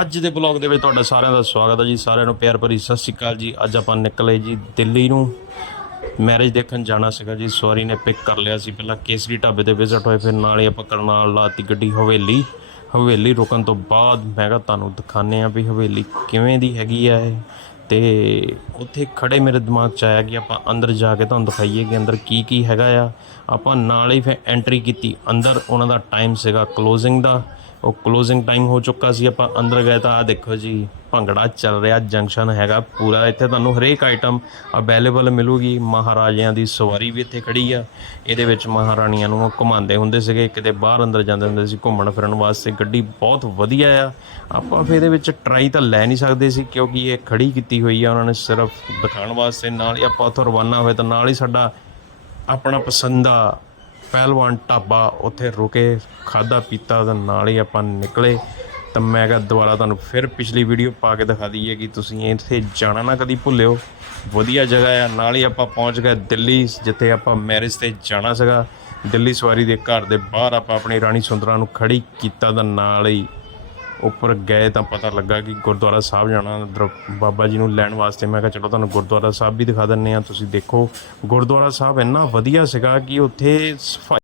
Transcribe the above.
ਅੱਜ ਦੇ ਬਲੌਗ ਦੇ ਵਿੱਚ ਤੁਹਾਡਾ ਸਾਰਿਆਂ ਦਾ ਸਵਾਗਤ ਹੈ ਜੀ। ਸਾਰਿਆਂ ਨੂੰ ਪਿਆਰ ਭਰੀ ਸਤਿ ਸ਼੍ਰੀ ਅਕਾਲ ਜੀ। ਅੱਜ ਆਪਾਂ ਨਿਕਲੇ ਜੀ ਦਿੱਲੀ ਨੂੰ। ਮੈਰਿਜ ਦੇਖਣ ਜਾਣਾ ਸੀਗਾ ਜੀ। ਸਵਾਰੀ ਨੇ ਪਿਕ ਕਰ ਲਿਆ ਸੀ। ਪਹਿਲਾਂ ਕੇਸਰੀ ਢਾਬੇ ਤੇ ਵਿਜ਼ਿਟ ਹੋਏ, ਫਿਰ ਨਾਲ ਹੀ ਆਪਾਂ ਕਰਨਾਲ ਲਾਤੀ ਗੱਡੀ ਹਵੇਲੀ। ਹਵੇਲੀ ਰੁਕਣ ਤੋਂ ਬਾਅਦ ਮੈਂ ਕਿਹਾ ਤੁਹਾਨੂੰ ਦਿਖਾਣੇ ਆ ਵੀ ਹਵੇਲੀ ਕਿਵੇਂ ਦੀ ਹੈਗੀ ਆ ਇਹ। ਅਤੇ ਉੱਥੇ ਖੜ੍ਹੇ ਮੇਰੇ ਦਿਮਾਗ 'ਚ ਆਇਆ ਕਿ ਆਪਾਂ ਅੰਦਰ ਜਾ ਕੇ ਤੁਹਾਨੂੰ ਦਿਖਾਈਏ ਕਿ ਅੰਦਰ ਕੀ ਕੀ ਹੈਗਾ ਆ। ਆਪਾਂ ਨਾਲ ਹੀ ਫਿਰ ਐਂਟਰੀ ਕੀਤੀ। ਅੰਦਰ ਉਹਨਾਂ ਦਾ ਟਾਈਮ ਸੀਗਾ ਕਲੋਜ਼ਿੰਗ ਦਾ। ਉਹ ਕਲੋਜ਼ਿੰਗ ਟਾਈਮ ਹੋ ਚੁੱਕਾ ਸੀ। ਆਪਾਂ ਅੰਦਰ ਗਏ ਤਾਂ ਆ ਦੇਖੋ ਜੀ। ਭੰਗੜਾ ਚੱਲ ਰਿਹਾ, ਜੰਕਸ਼ਨ ਹੈਗਾ ਪੂਰਾ। ਇੱਥੇ ਤੁਹਾਨੂੰ ਹਰੇਕ ਆਈਟਮ ਅਵੇਲੇਬਲ ਮਿਲੂਗੀ। ਮਹਾਰਾਜਿਆਂ ਦੀ ਸਵਾਰੀ ਵੀ ਇੱਥੇ ਖੜੀ ਆ। ਇਹਦੇ ਵਿੱਚ ਮਹਾਰਾਣੀਆਂ ਨੂੰ ਘੁਮਾਉਂਦੇ ਹੁੰਦੇ ਸੀਗੇ। ਕਿਤੇ ਬਾਹਰ ਅੰਦਰ ਜਾਂਦੇ ਹੁੰਦੇ ਸੀ ਘੁੰਮਣ ਫਿਰਨ ਵਾਸਤੇ। ਗੱਡੀ ਬਹੁਤ ਵਧੀਆ ਆ। ਆਪਾਂ ਫਿਰ ਇਹਦੇ ਵਿੱਚ ਟਰਾਈ ਤਾਂ ਲੈ ਨਹੀਂ ਸਕਦੇ ਸੀ, ਕਿਉਂਕਿ ਇਹ ਖੜੀ ਕੀਤੀ ਹੋਈ ਆ। ਉਹਨਾਂ ਨੇ ਸਿਰਫ ਦਿਖਾਉਣ ਵਾਸਤੇ। ਨਾਲ ਹੀ ਆਪਾਂ ਉੱਥੋਂ ਰਵਾਨਾ ਹੋਏ ਤਾਂ ਨਾਲ ਹੀ ਸਾਡਾ ਆਪਣਾ ਪਸੰਦਾ ਪਹਿਲਵਾਨ ਢਾਬਾ। ਉੱਥੇ ਰੁਕੇ ਖਾਦਾ ਪੀਤਾ ਤੇ ਨਾਲ ਹੀ ਆਪਾਂ ਨਿਕਲੇ। ਤਾਂ ਮੈਂ ਕਿਹਾ ਦੁਬਾਰਾ ਤੁਹਾਨੂੰ ਫਿਰ ਪਿਛਲੀ ਵੀਡੀਓ ਪਾ ਕੇ ਦਿਖਾ ਦਈਏ ਕਿ ਤੁਸੀਂ ਇੱਥੇ ਜਾਣਾ ਨਾ ਕਦੀ ਭੁੱਲਿਓ। ਵਧੀਆ ਜਗ੍ਹਾ ਆ, ਨਾਲ ਹੀ ਆਪਾਂ ਪਹੁੰਚ ਗਏ ਦਿੱਲੀ, ਜਿੱਥੇ ਆਪਾਂ ਮੈਰਿਜ ਤੇ ਜਾਣਾ ਸੀਗਾ। ਦਿੱਲੀ ਸਵਾਰੀ ਦੇ ਘਰ ਦੇ ਬਾਹਰ ਆਪਾਂ ਆਪਣੀ ਰਾਣੀ ਸੁੰਦਰਾ ਨੂੰ ਖੜੀ ਕੀਤਾ ਤਾਂ ਨਾਲ ਹੀ ਉੱਪਰ ਗਏ ਤਾਂ ਪਤਾ ਲੱਗਾ ਕਿ ਗੁਰਦੁਆਰਾ ਸਾਹਿਬ ਜਾਣਾ ਅੰਦਰ ਬਾਬਾ ਜੀ ਨੂੰ ਲੈਣ ਵਾਸਤੇ। ਮੈਂ ਕਿਹਾ ਚਲੋ ਤੁਹਾਨੂੰ ਗੁਰਦੁਆਰਾ ਸਾਹਿਬ ਵੀ ਦਿਖਾ ਦਿੰਨੇ ਆ ਤੁਸੀਂ ਦੇਖੋ। ਗੁਰਦੁਆਰਾ ਸਾਹਿਬ ਇੰਨਾ ਵਧੀਆ ਸੀਗਾ ਕਿ ਉੱਥੇ ਸਫ਼ਾਈ